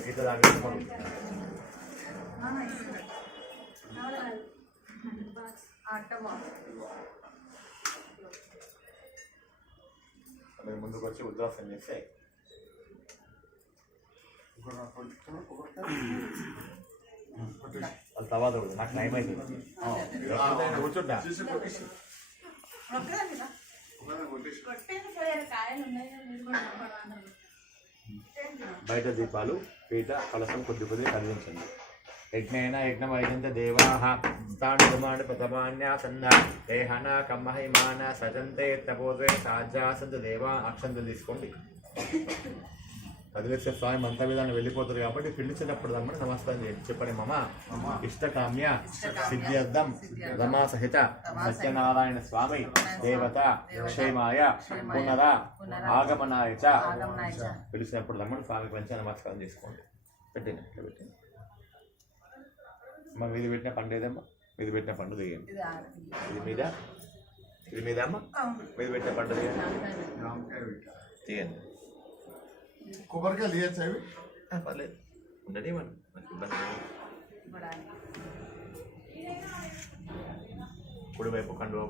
గీత దాని ముందుకు వచ్చి ఉద్వాసం చేస్తే అది తర్వాత నాకు టైం అవుతుంది కూర్చుంటా బయట దీపాలు పీట కలసం కొద్ది కొద్దిగా కదిలించండి యజ్ఞేన యజ్ఞమైనంత దేవాః స్థానుమాన ప్రతమాన్యాసన్న దేహన కమ్మహిమాన సజంతే తపోద్వే సాధ్యాసంత దేవా అక్షంత తీసుకోండి కదిలేసే స్వామి మంత్ర విధానం వెళ్ళిపోతారు కాబట్టి పిలిచినప్పుడు రమ్మని నమస్కారం చేయండి చెప్పండి మమ ఇష్టకామ్య సిద్ధ్యర్థం రమా సహిత సత్యనారాయణ స్వామి దేవత క్షేమాయ పునర ఆగమనాయ చ పిలిచినప్పుడు రమ్మని స్వామికి మంచిగా నమస్కారం చేసుకోండి పెట్టండి ఇట్లా పెట్టండి అమ్మ మీది పెట్టిన పండు ఏదమ్మా మీది పెట్టిన పండు దిగండి ఇది మీద అమ్మ మీది పెట్టిన పండు తీయండి కొబ్బరికాయలు తీయచ్చు అవి పర్లేదు ఉండని మనం మనకి ఇబ్బంది కుడివైపు కండువా